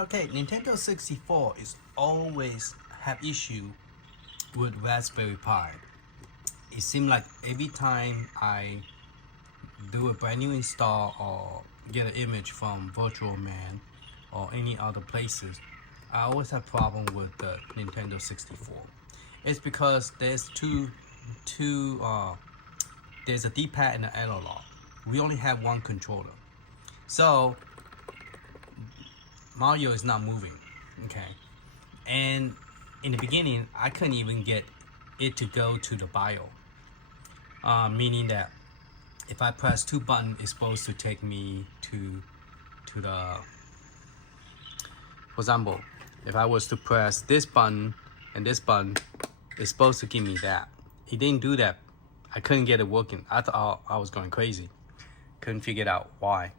Okay, Nintendo 64 is always have issue with Raspberry Pi. It seems like every time I do a brand new install or get an image from Virtual Man or any other places, I always have problem with the Nintendo 64. It's because there's there's a D-pad and an analog. We only have one controller, so Mario is not moving. Okay, and in the beginning, I couldn't even get it to go to the bio, meaning that if I press two buttons, it's supposed to take me to the. For example, if I was to press this button and this button, it's supposed to give me that. It didn't do that. I couldn't get it working. I thought I was going crazy. Couldn't figure out why.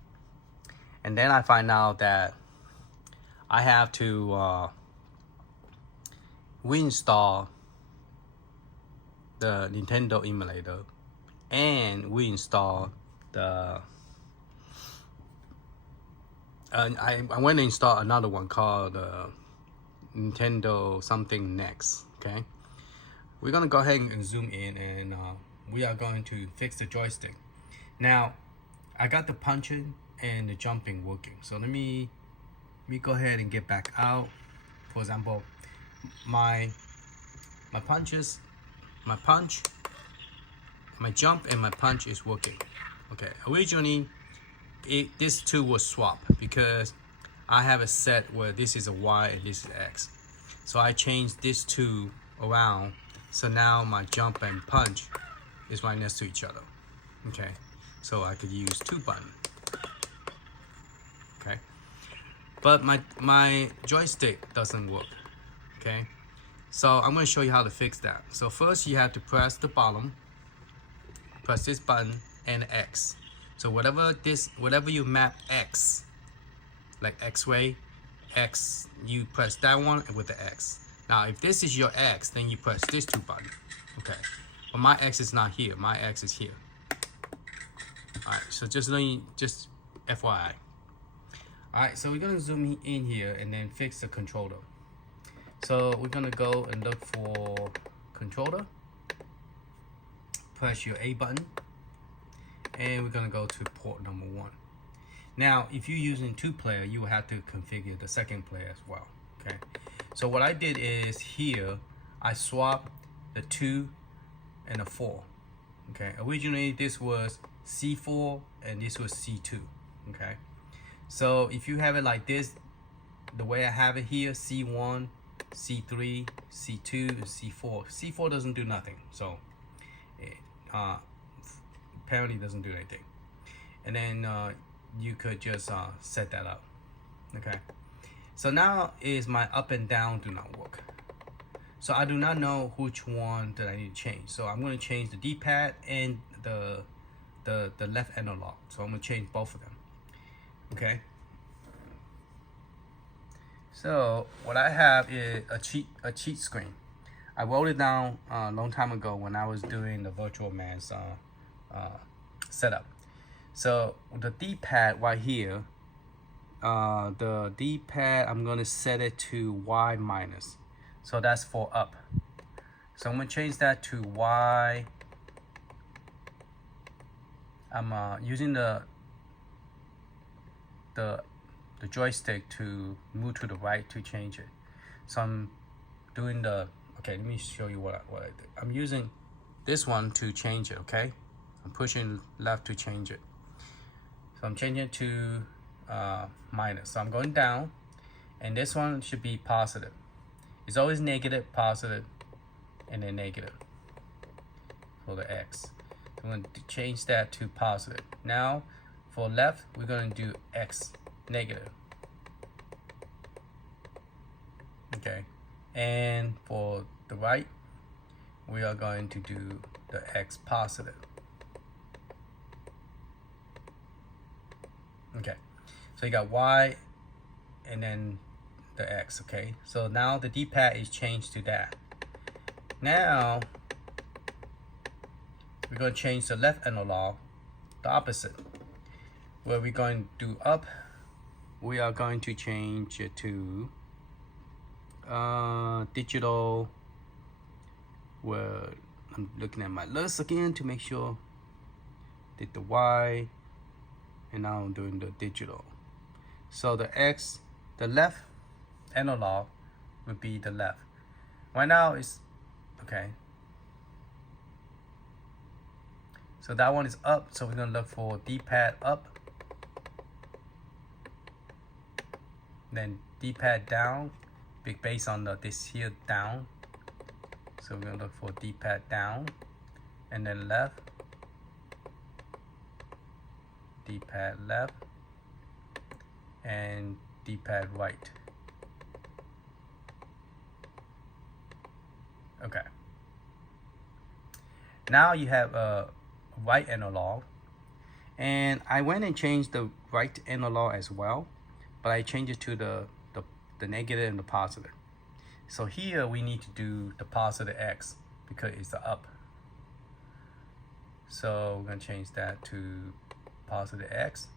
And then I find out that I have to reinstall the Nintendo emulator and reinstall the I went to install another one called Nintendo something next. Okay, we're gonna go ahead and zoom in, and we are going to fix the joystick. Now I got the punching and the jumping working, so let me go ahead and get back out. For example, my punch, my jump and my punch is working. Okay, originally this two was swapped because I have a set where this is a Y and this is X, so I changed this two around, so now my jump and punch is right next to each other. Okay, so I could use two buttons. Okay, but my joystick doesn't work. Okay, so I'm going to show you how to fix that. So first you have to press the bottom, press this button and X. So whatever you map X, like X-ray, X, you press that one with the X. Now if this is your X, then you press this two button. Okay, but my X is not here. My X is here. All right, so just FYI. All right, so we're gonna zoom in here and then fix the controller. So we're gonna go and look for controller. Press your A button, and we're gonna go to port number 1. Now, if you're using 2-player, you will have to configure the second player as well. Okay. So what I did is here, I swapped the 2 and the 4. Okay. Originally, this was C4 and this was C2. Okay. So if you have it like this, the way I have it here, C1, C3, C2, and C4. C4 doesn't do nothing. So it apparently doesn't do anything. And then you could just set that up. Okay. So now is my up and down do not work. So I do not know which one that I need to change. So I'm going to change the D-pad and the left analog. So I'm going to change both of them. Okay. So what I have is a cheat screen. I wrote it down a long time ago when I was doing the Virtual Man's setup. So the D-pad right here, the D-pad, I'm gonna set it to Y minus. So that's for up. So I'm gonna change that to Y. I'm using the joystick to move to the right to change it. So I'm doing okay, let me show you what I did. I'm using this one to change it, okay? I'm pushing left to change it. So I'm changing it to minus. So I'm going down, and this one should be positive. It's always negative, positive, and then negative for the X. So I'm going to change that to positive. Now for left, we're going to do X negative. Okay, and for the right, we are going to do the X positive. Okay, so you got Y and then the X. Okay, so now the D-pad is changed to that. Now we're going to change the left analog, the opposite, where we're going to do up we are going to change it to digital. Where I'm looking at my list again to make sure. Did the Y, and now I'm doing the digital. So the X, the left analog would be the left. Right now it's okay. So that one is up, so we're gonna look for D-pad up. Then D-pad down, based on this here down. So we're gonna look for D-pad down, and then left, D-pad left, and D-pad right. Okay. Now you have a right analog, and I went and changed the right analog as well, but I changed it to the negative and the positive. So here we need to do the positive X because it's the up. So we're gonna change that to positive X,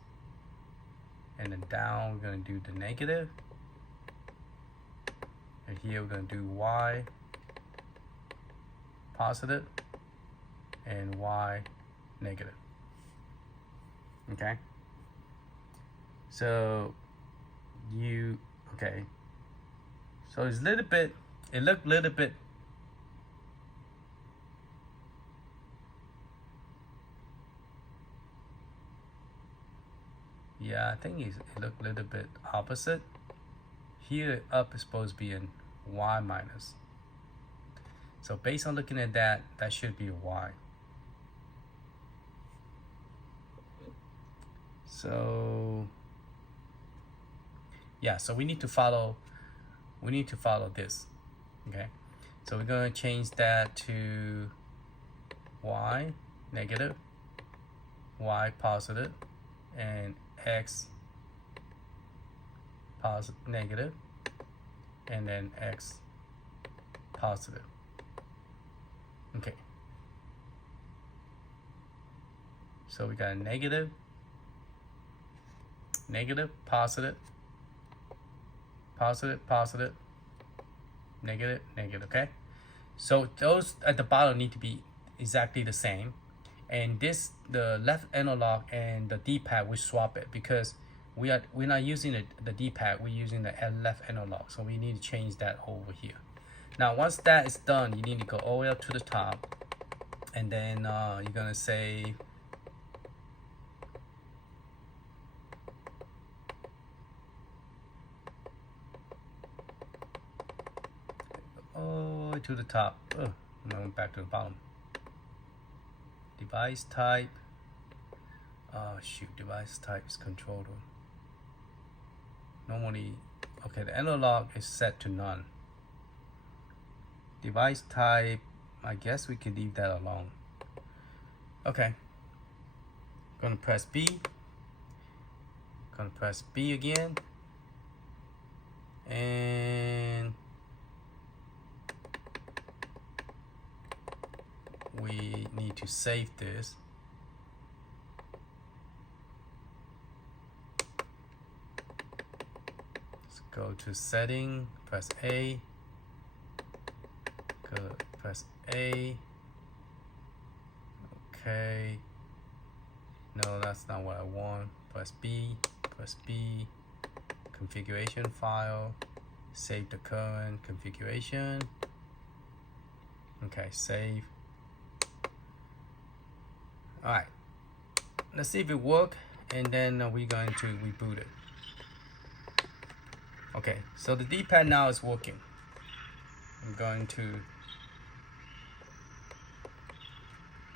and then down we're gonna do the negative, and here we're gonna do Y positive and Y negative. Okay, so okay, so it's a little bit, it looked a little bit, yeah, I think it looked a little bit opposite. Here up is supposed to be in Y minus. So based on looking at that, that should be a Y. So yeah, so we need to follow this. Okay, so we're going to change that to Y negative, Y positive, and X positive negative, and then X positive. Okay, so we got negative, negative, positive, positive, positive, negative, negative. Okay, so those at the bottom need to be exactly the same, and the left analog and the D-pad we swap it because we're not using the D-pad, we're using the left analog, so we need to change that over here. Now once that is done, you need to go all the way up to the top, and then you're gonna say all the way to the top. Now back to the bottom. Device type. Oh shoot, device type is controller. Normally, okay, the analog is set to none. Device type, I guess we can leave that alone. Okay, gonna press B. Gonna press B again, and we need to save this. Let's go to setting, press A. Good, press A. Okay. No, that's not what I want. Press B, press B. Configuration file. Save the current configuration. Okay, save. Alright, let's see if it works, and then we're going to reboot it. Okay, so the D-pad now is working. I'm going to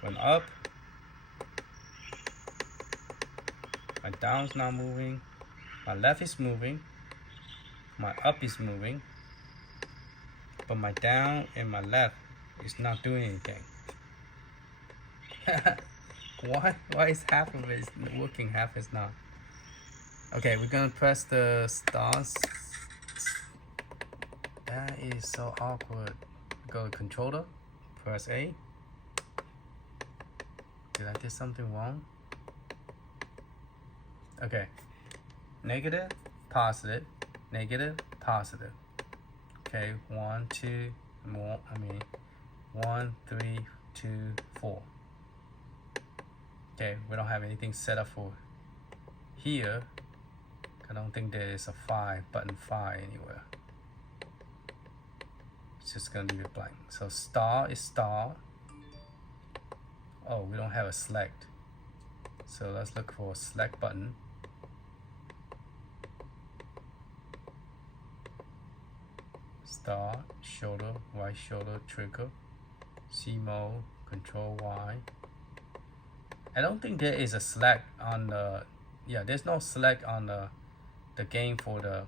go up. My down's not moving. My left is moving. My up is moving. But my down and my left is not doing anything. Why is half of it working, half is not? Okay, we're gonna press the stars. That is so awkward. Go to controller, press A. Did I do something wrong? Okay, negative, positive, negative, positive. Okay, 1, 2, more. 1, 3, 2, 4. Okay, we don't have anything set up for here. I don't think there is a button 5 anywhere. It's just gonna leave it blank. So star is star. Oh, we don't have a select. So let's look for a select button. Star, shoulder, right shoulder, trigger, C mode, control Y. I don't think there is a select on the, yeah, there's no select on the game for the,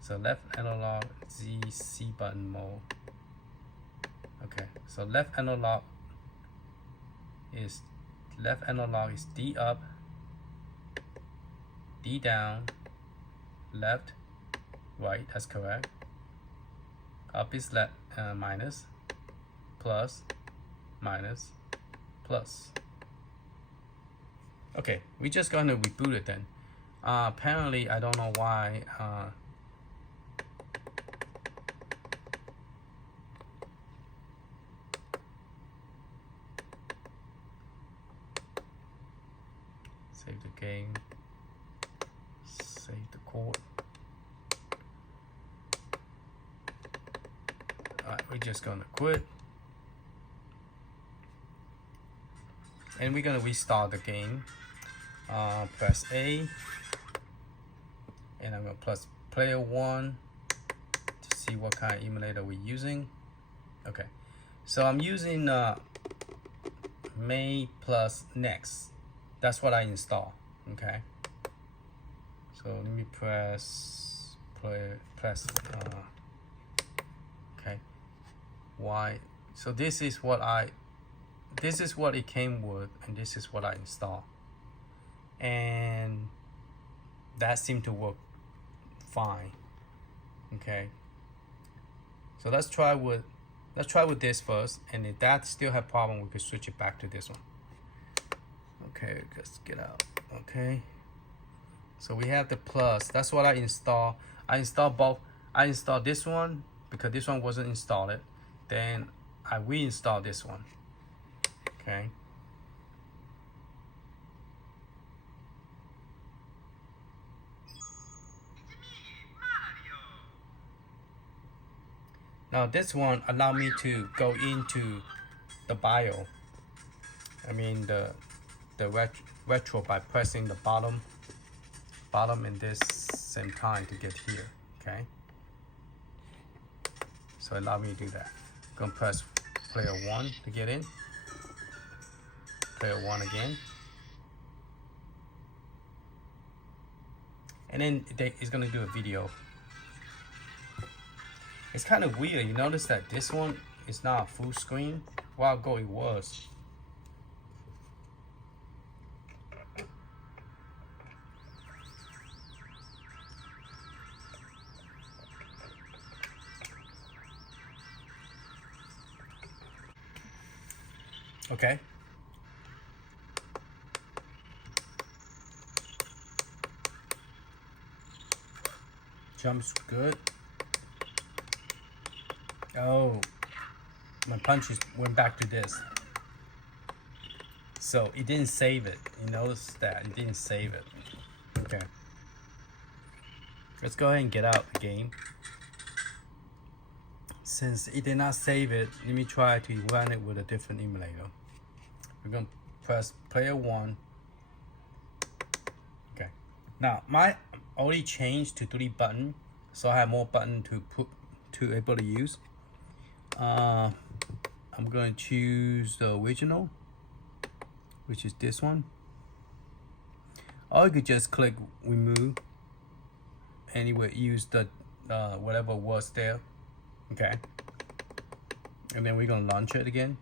so left analog, Z, C button mode. Okay, so left analog is D up, D down, left, right, that's correct. Up is left, minus, plus, minus, plus. Okay, we're just gonna reboot it then. Apparently, I don't know why. Save the game. Save the code. Alright, we're just gonna quit. And we're gonna restart the game. Press A. And I'm gonna press player 1 to see what kind of emulator we're using. Okay, so I'm using May plus Next. That's what I install. Okay, so let me press okay, Y. So this is what it came with, and this is what I install, and that seemed to work fine. Okay, so let's try with this first, and if that still have problem, we could switch it back to this one. Okay, let's get out. Okay, so we have the plus. That's what I install. I installed both. I installed this one because this one wasn't installed. Then I reinstalled this one. Okay. Now this one allow me to go into the bio. I mean the retro by pressing the bottom in this same time to get here. Okay. So allow me to do that. I'm gonna press player 1 to get in. Player 1 again. And then it's gonna do a video. It's kind of weird. You notice that this one is not full screen. A while ago it was. Okay. Jumps good. Oh, my punches went back to this. So it didn't save it. You notice that it didn't save it. Okay. Let's go ahead and get out the game. Since it did not save it, let me try to run it with a different emulator. We're gonna press player 1. Okay. Now my already changed to 3 button, so I have more button to able to use. I'm going to choose the original, which is this one. Or you could just click remove, and you would use the whatever was there. Okay, and then we're gonna launch it again.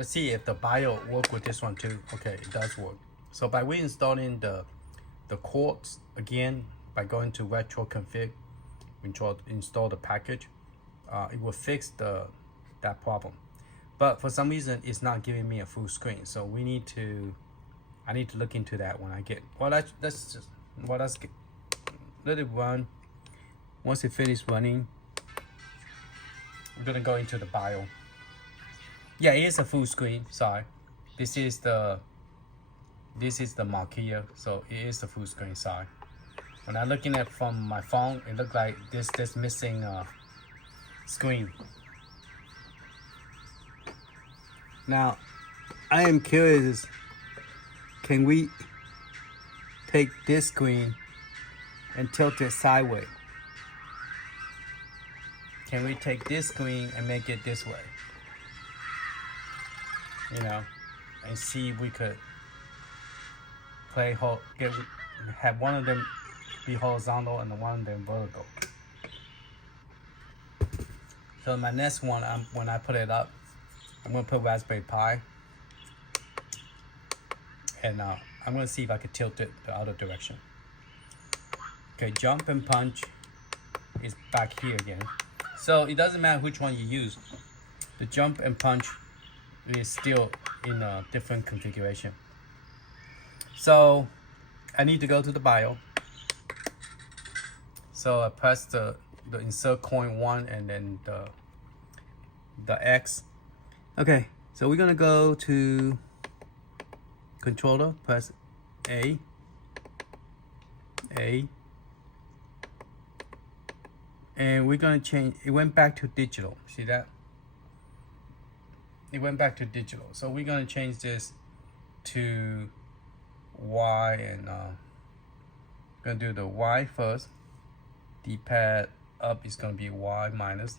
let's see if the BIOS work with this one too. Okay, it does work. So by reinstalling the cords again, by going to retro config, install the package, it will fix that problem. But for some reason, it's not giving me a full screen. So I need to look into that when I get. Well, let's let it run. Once it finishes running, I'm gonna go into the BIOS. Yeah, it is a full screen. Sorry, this is the mark here, so it is the full screen. Sorry. When I'm looking at from my phone, it looked like this missing screen. Now, I am curious. Can we take this screen and tilt it sideways? Can we take this screen and make it this way? You know, and see if we could have one of them be horizontal and the one of them vertical. So my next one, when I put it up, I'm gonna put Raspberry Pi, and I'm gonna see if I can tilt it the other direction. Okay, jump and punch is back here again. So it doesn't matter which one you use. The jump and punch is still in a different configuration. So I need to go to the BIOS. So I press the insert coin 1 and then the X. Okay, so we're gonna go to controller, press A, and we're gonna change. It went back to digital. See that? It went back to digital. So we're gonna change this to Y, and gonna do the Y first. D-pad up is gonna be Y minus.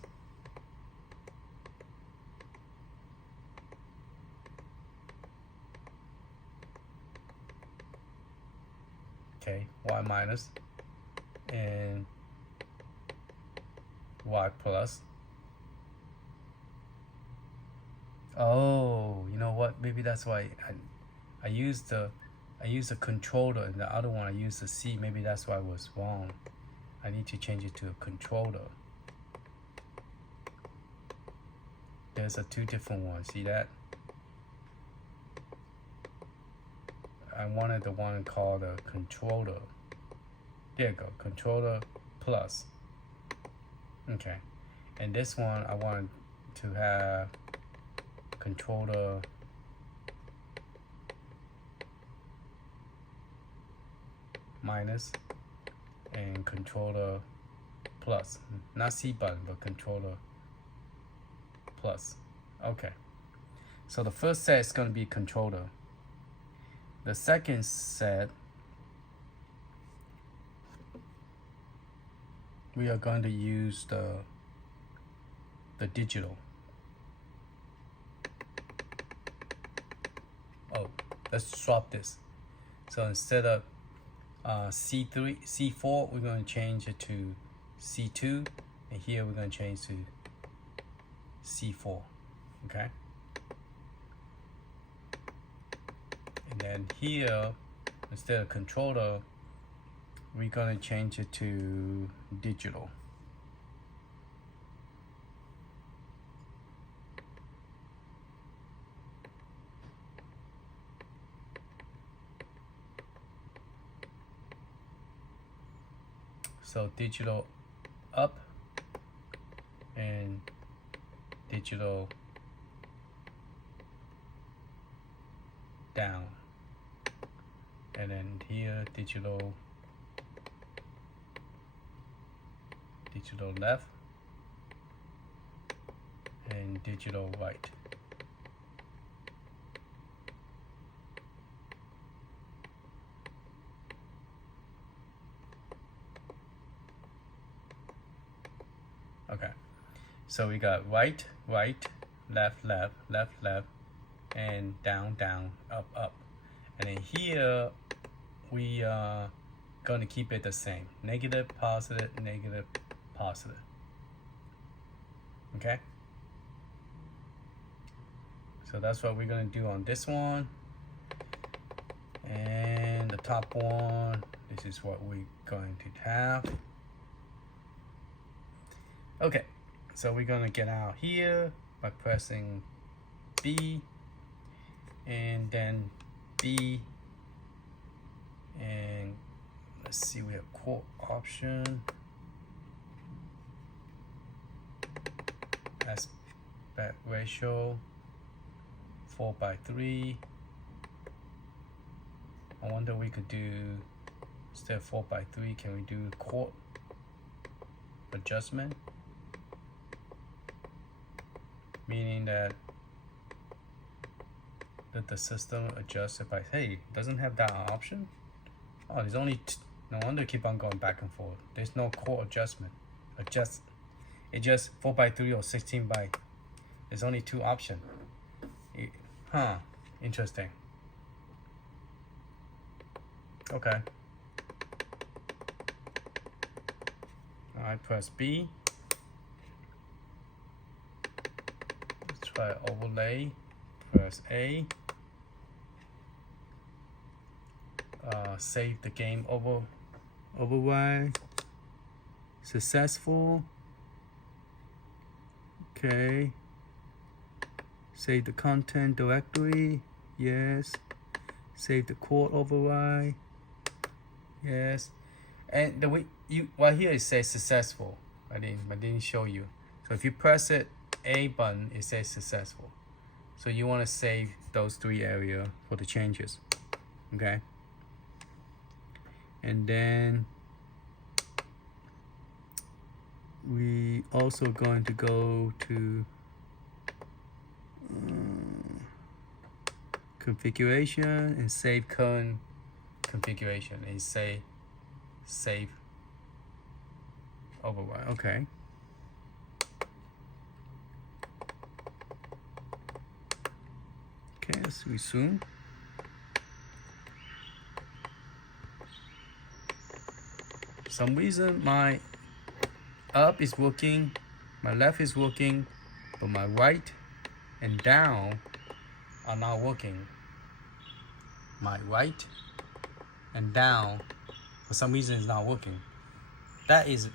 Okay, Y minus, and Y plus. Oh, you know what? Maybe that's why I used the controller, and the other one I used the C. Maybe that's why I was wrong. I need to change it to a controller. There's two different ones. See that? I wanted the one called a controller. There you go, controller plus. Okay, and this one I wanted to have controller minus and controller plus. Not C button, but controller plus. Okay, so the first set is going to be controller. The second set, we are going to use the digital. Oh, let's swap this. So instead of C4, we're going to change it to C2, and here we're going to change to C4. Okay. And then here, instead of controller, we're gonna change it to digital. So digital up and digital down. And then here, digital left and digital right. Okay, so we got right, left, and down, up. And then here, we are going to keep it the same. Negative, positive, negative, positive. Okay? So that's what we're gonna do on this one. And the top one, this is what we're going to have. Okay, so we're gonna get out here by pressing B and then B, and let's see, we have quote option, aspect ratio 4:3. I wonder we could do, instead of 4:3, can we do quote adjustment? Meaning that the system adjusts it by, hey, doesn't have that option? Oh, there's only, no wonder keep on going back and forth. There's no quote adjustment. It just 4:3 or 16 byte. There's only 2 options. Huh, interesting. Okay. I press B. Let's try overlay. Press A. Save the game override. Successful. Okay. Save the content directory. Yes. Save the quote override. Yes. And the way right here it says successful. I didn't show you. So if you press it A button, it says successful. So you want to save those 3 areas for the changes. Okay. And then we also going to go to configuration and save current configuration and say save override. Okay. Okay, let's resume. For some reason my up is working, my left is working, but my right and down are not working. My right and down for some reason is not working. That is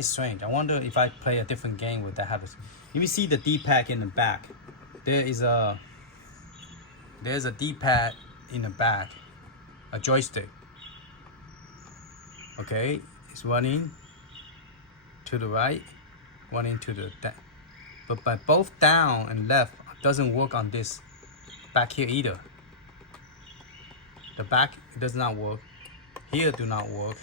strange. I wonder if I play a different game would that happen. Let me see the D-pad in the back. There's a D-pad in the back, a joystick. Okay, it's running to the right, running to the but by both down and left doesn't work on this back here either. The back does not work. Here do not work.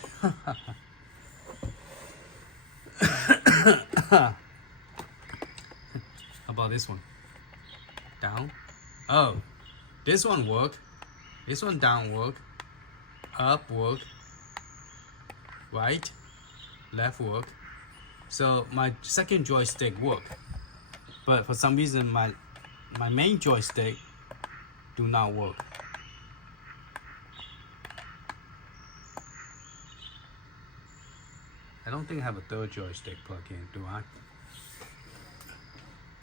How about this one? Down. Oh, this one work. This one down work. Up work. Right. Left work. So my second joystick work. But for some reason my main joystick do not work. I don't think I have a third joystick plugged in, do I?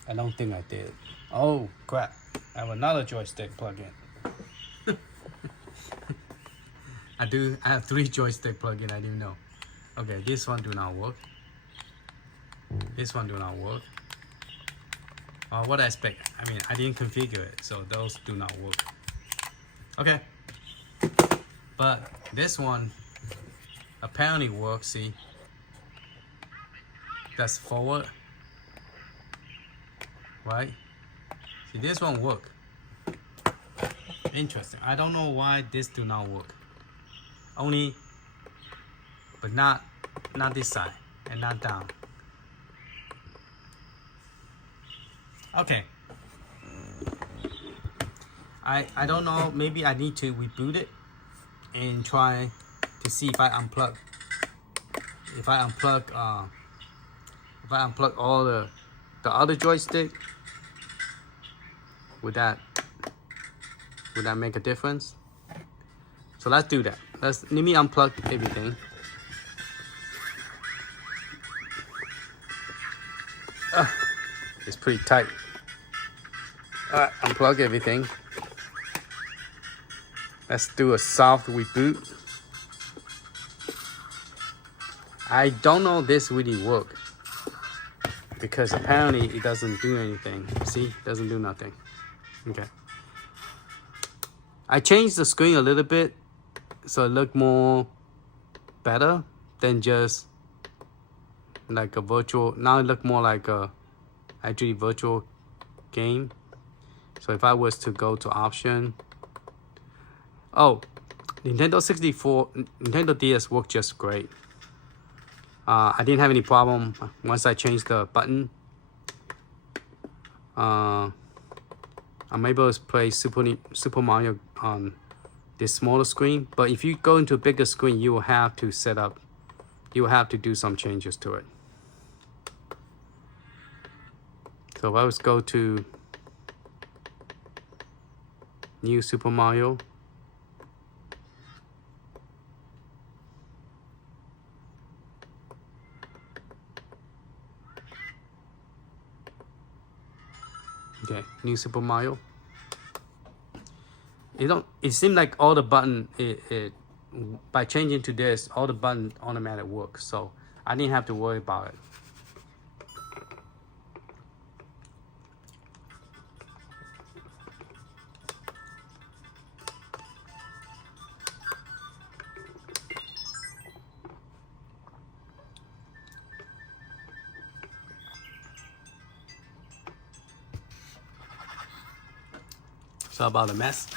I don't think I did. Oh crap, I have another joystick plugged in. I have 3 joystick plugged in, I didn't know. Okay, this one do not work. This one do not work. What aspect? I mean, I didn't configure it, so those do not work. Okay. But this one apparently works, see? That's forward. Right? See, this one work. Interesting. I don't know why this do not work. Only, but not this side and not down. Okay. I don't know, maybe I need to reboot it and try to see if I unplug. If I unplug all the other joystick, would that make a difference? So let's do that. Let me unplug everything. It's pretty tight. Alright, unplug everything. Let's do a soft reboot. I don't know this really work because apparently it doesn't do anything. See, it doesn't do nothing. Okay. I changed the screen a little bit so it looked more better than just like a virtual. Now it look more like a actually virtual game. So if I was to go to option, oh, Nintendo 64, Nintendo DS worked just great. I didn't have any problem once I changed the button. I'm able to play Super Mario on this smaller screen, but if you go into a bigger screen, you will have to set up, you will have to do some changes to it. So if I was go to New Super Mario, okay, New Super Mario. It seemed like all the button, by changing to this, all the button automatic work. So I didn't have to worry about it. So about a mess.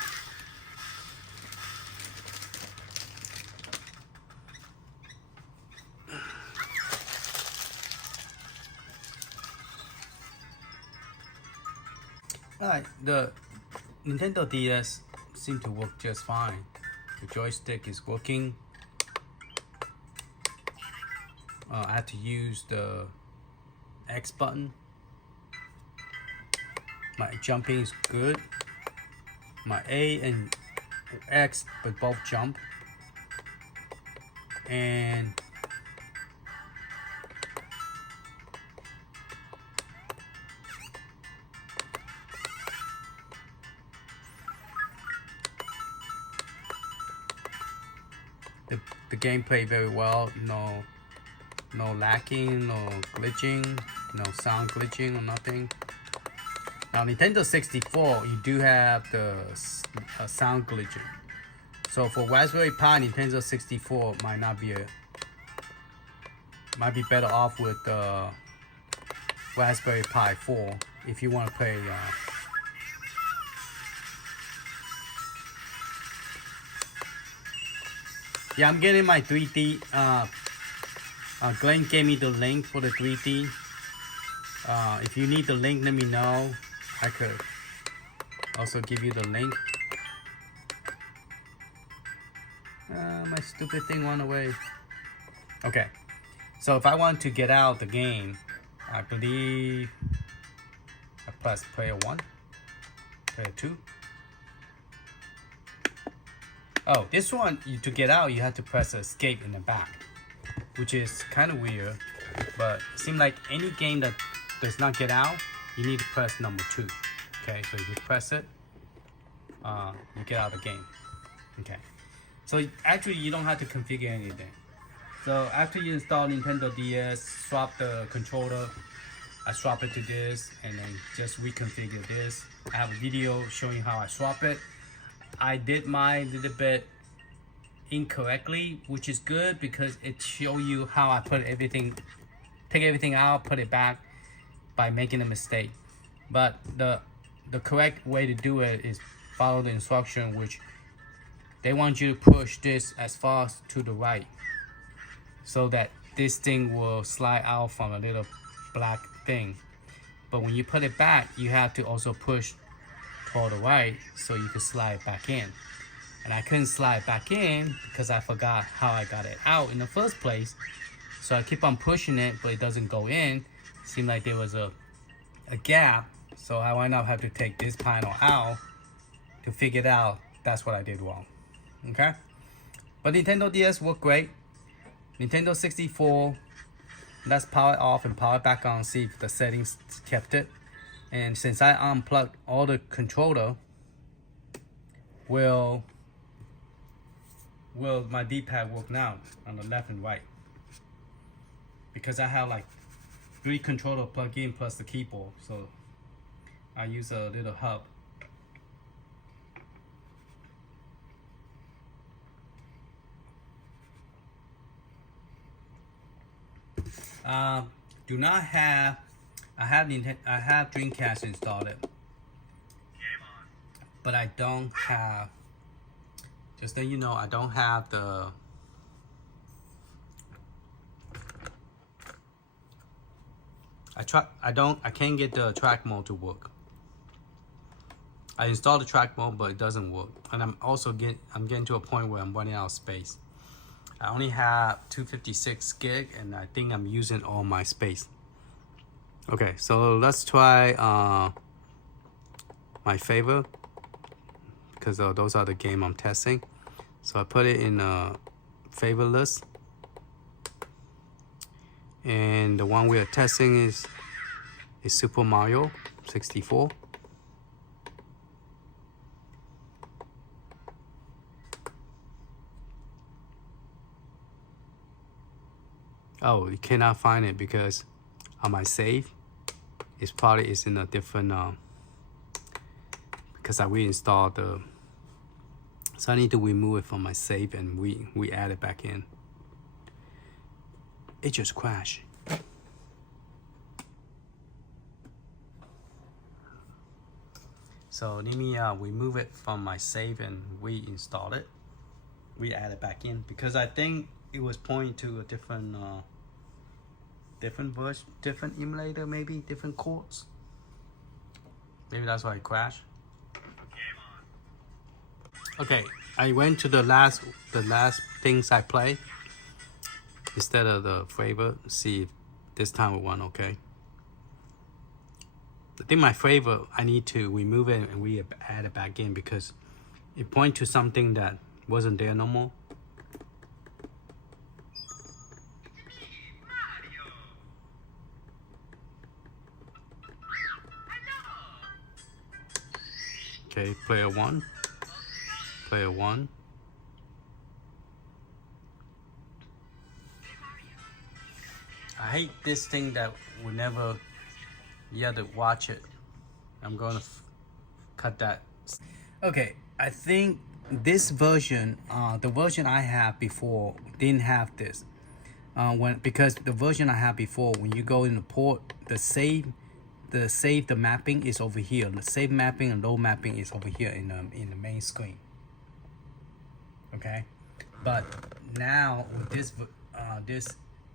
Alright, the Nintendo DS seemed to work just fine. The joystick is working. I had to use the X button. My jumping is good. My A and X but both jump. And the game played very well. No lacking, no glitching, no sound glitching or nothing. Now Nintendo 64, you do have the sound glitching. So for Raspberry Pi, Nintendo 64 might be better off with Raspberry Pi 4 if you want to play. Yeah, I'm getting my 3D. Glenn gave me the link for the 3D. If you need the link, let me know. I could also give you the link. My stupid thing went away. Okay, so if I want to get out the game, I believe I press player 1, player 2. Oh, this one, to get out, you have to press escape in the back, which is kind of weird, but it seems like any game that does not get out, you need to press number 2. Okay, so if you press it, you get out of the game. Okay, so actually you don't have to configure anything. So after you install Nintendo DS, swap the controller. I swap it to this and then just reconfigure this. I have a video showing how I swap it. I did mine a little bit incorrectly, which is good because it shows you how I put everything, take everything out, put it back by making a mistake. But the correct way to do it is follow the instruction, which they want you to push this as far to the right so that this thing will slide out from a little black thing. But when you put it back, you have to also push toward the right so you can slide back in. And I couldn't slide back in because I forgot how I got it out in the first place. So I keep on pushing it, but it doesn't go in. Seemed like there was a gap. So I might not have to take this panel out to figure it out. That's what I did wrong. Okay? But Nintendo DS worked great. Nintendo 64, let's power it off and power it back on, see if the settings kept it. And since I unplugged all the controller, will my D-pad work now on the left and right? Because I have like 3 controller plugged in plus the keyboard, so I use a little hub. Do not have. I have Dreamcast installed, but I don't have. Just so you know, I don't have the. I can't get the track mode to work. I installed the track mode, but it doesn't work. And I'm getting to a point where I'm running out of space. I only have 256 gig, and I think I'm using all my space. Okay, so let's try my favorite, because those are the game I'm testing. So I put it in a favorite list. And the one we are testing is Super Mario 64. Oh, you cannot find it because on my save, it's probably in a different because I reinstalled the. So I need to remove it from my save and we add it back in. It just crashed. So let me remove it from my save and reinstall it. We add it back in because I think it was pointing to a different different version, different emulator, maybe different codes. Maybe that's why it crashed. Okay, I went to the last things I played instead of the favorite. See if this time it won okay. I think my favorite, I need to remove it and we add it back in because it points to something that wasn't there no more. Okay, player 1. Player 1. I hate this thing that we never. You have to watch it. I'm gonna cut that. Okay, I think this version, the version I have before, didn't have this. Because the version I had before, when you go in the port, the mapping is over here. The save mapping and load mapping is over here in the main screen. Okay, but now with this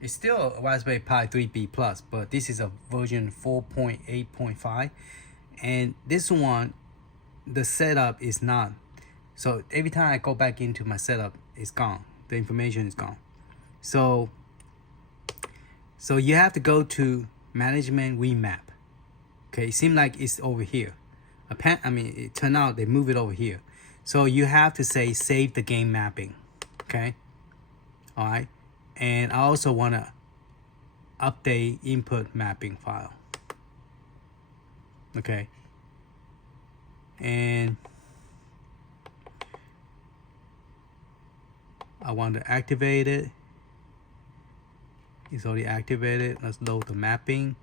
it's still a Raspberry Pi 3B Plus, but this is a version 4.8.5, and this one, the setup is not. So every time I go back into my setup, it's gone. The information is gone. So you have to go to Management Remap. Okay, it seems like it's over here. It turned out they move it over here. So you have to say save the game mapping. Okay, all right. And I also want to update input mapping file. Okay. And I want to activate it. It's already activated. Let's load the mapping,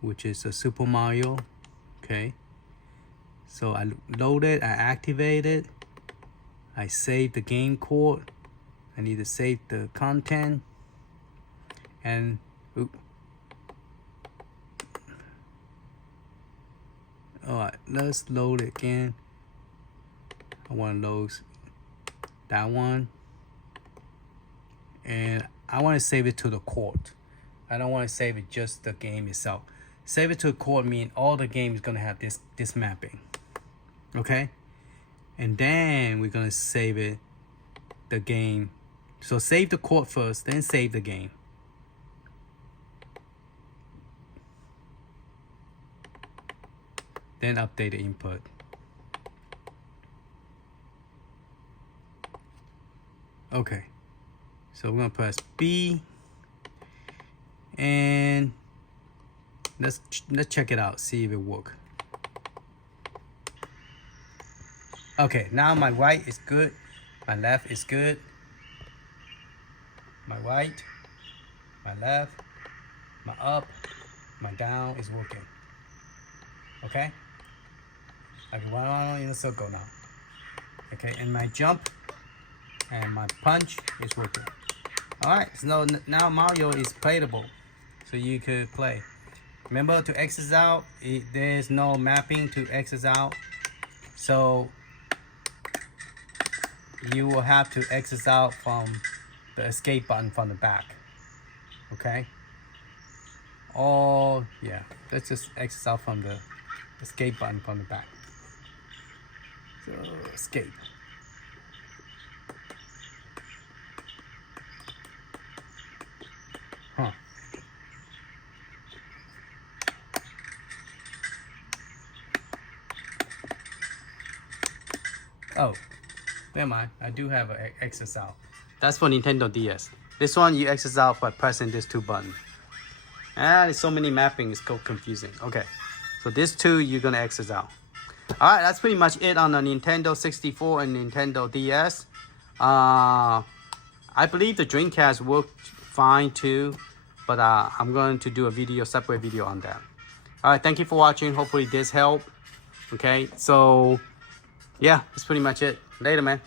which is a Super Mario. Okay. So I load it, I activate it. I save the game code. I need to save the content, and alright, let's load it again. I want to load that one, and I want to save it to the court. I don't want to save it just the game itself. Save it to the court means all the game is gonna have this mapping. Okay, and then we're gonna save it the game. So save the court first, then save the game. Then update the input. Okay. So we're gonna press B, and let's check it out, see if it works. Okay, now my right is good, my left is good. My right, my left, my up, my down is working. Okay? I can run in a circle now. Okay, and my jump and my punch is working. Alright, so now Mario is playable. So you could play. Remember to exit out, there's no mapping to exit out. So you will have to exit out from the escape button from the back. Okay? Oh, yeah. Let's just exit out from the escape button from the back. So, escape. Huh. Oh, never mind. I do have an exit out. That's for Nintendo DS. This one you exit out by pressing these two buttons. There's so many mappings, it's so confusing. Okay, so these two you're gonna exit out. All right, that's pretty much it on the Nintendo 64 and Nintendo DS. I believe the Dreamcast worked fine too, but I'm going to do a separate video on that. All right, thank you for watching. Hopefully this helped. Okay, so yeah, that's pretty much it. Later, man.